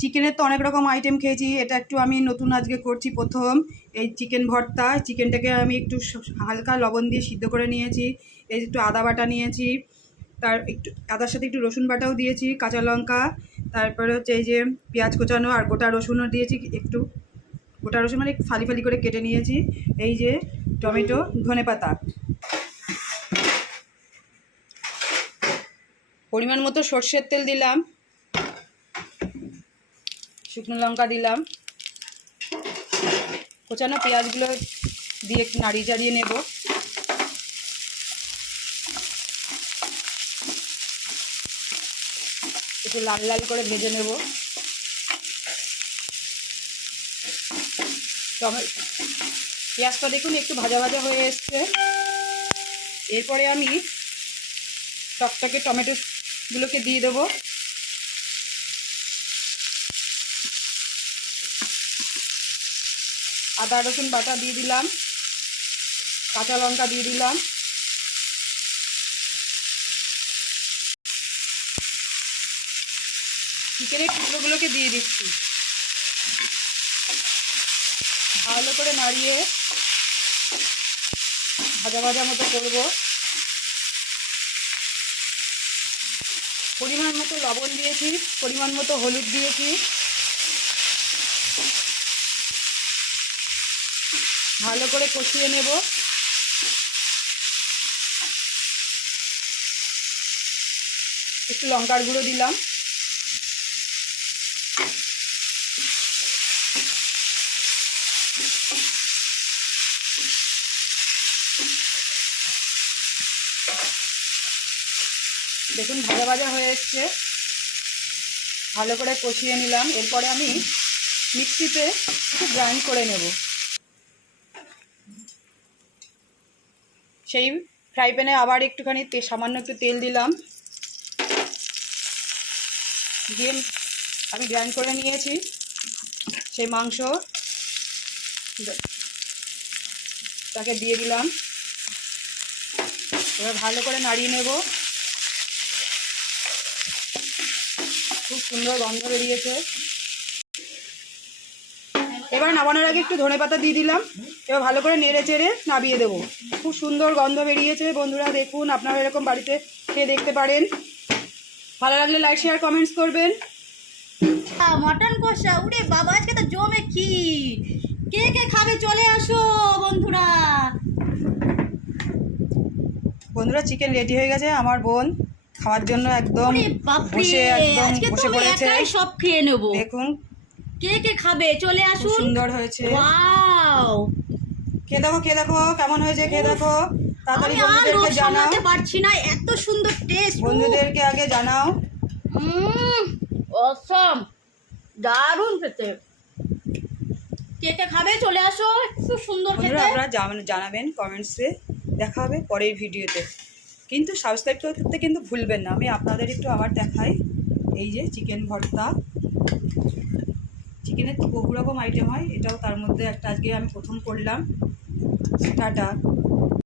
চিকেনের তো অনেক রকম আইটেম খেয়েছি, এটা একটু আমি নতুন আজকে করছি প্রথম। এই চিকেন ভর্তা, চিকেনটাকে আমি একটু হালকা লবণ দিয়ে সিদ্ধ করে নিয়েছি। এই একটু আদা বাটা নিয়েছি, তার একটু আদার সাথে একটু রসুন বাটাও দিয়েছি, কাঁচা লঙ্কা, তারপরে হচ্ছে এই যে পেঁয়াজ কোচানো আর গোটা রসুনও দিয়েছি, একটু গোটা রসুন মানে ফালি ফালি করে কেটে নিয়েছি। এই যে টমেটো, ধনেপাতা, পরিমাণ মতো সর্ষের তেল দিলাম, শুকনো লঙ্কা দিলাম, কোচানো পেঁয়াজগুলো দিয়ে একটু নাড়িয়ে চাড়িয়ে নেব। একটু লাল লাল করে ভেজে নেব। পেঁয়াজটা দেখুন একটু ভাজা ভাজা হয়ে এসছে। এরপরে আমি টকটকে টমেটোগুলোকে দিয়ে দেবো। আদা রসুন বাটা দিয়ে দিলাম, কাঁচা লঙ্কা দিয়ে দিলাম, চিকেনের টুকরোগুলোকে দিয়ে দিচ্ছি। ভালো করে নাড়িয়ে ভাজা ভাজা মতো করব। পরিমাণ মতো লবণ দিয়েছি, পরিমাণ মতো হলুদ দিয়েছি। ভালো করে কষিয়ে নেব। একটু লঙ্কার গুঁড়ো দিলাম। দেখুন ভাজা ভাজা হয়ে এসছে, ভালো করে কষিয়ে নিলাম। এরপরে আমি মিক্সিতে একটু গ্রাইন্ড করে নেব। সেই ফ্রাই প্যানে আবার একটুখানি সামান্য একটু তেল দিলাম, দিয়ে আমি গ্রাইন্ড করে নিয়েছি সেই মাংস তাকে দিয়ে দিলাম। এবার ভালো করে নাড়িয়ে নেব। খুব সুন্দর গন্ধ বেরিয়েছে। এবার নামানোর আগে একটু ধনেপাতা দিয়ে দিলাম। এবার ভালো করে নেড়ে চেড়ে নামিয়ে দেবো। খুব সুন্দর গন্ধ বেরিয়েছে। বন্ধুরা দেখুন, আপনারা এরকম বাড়িতে খেয়ে দেখতে পারেন। ভালো লাগলে লাইক শেয়ার কমেন্টস করবেন। মটন কষা, উরে বাবা আজকে তো জমে কি, কে কে খাবে চলে আসো বন্ধুরা। বন্ধুরা চিকেন রেডি হয়ে গেছে। আমার বোন খাওয়ার জন্য একদম বসে পড়েছে। সব খেয়ে নেব। দেখুন কে কে খাবে চলে আসুন। সুন্দর হয়েছে। ওয়াও, খেয়ে দেখো কেমন হয়েছে, খেয়ে দেখো। তাড়াতাড়ি আমি বন্ধুদেরকে জানাও। পারছি না, এত সুন্দর টেস্ট। বন্ধুদেরকে আগে জানাও। অসম, দারুণ খেতে। কে কে খাবে চলে আসো, খুব সুন্দর খেতে। আপনারা জানাবেন কমেন্টসে। দেখা হবে পরের ভিডিওতে, কিন্তু সাবস্ক্রাইব করতে কিন্তু ভুলবেন না। আমি আপনাদের একটু আবার দেখাই। এই যে চিকেন ভর্তা, চিকেনের তো বহু রকম আইটেম হয়, এটাও তার মধ্যে একটা আজকে আমি প্রথম করলাম। টাটা।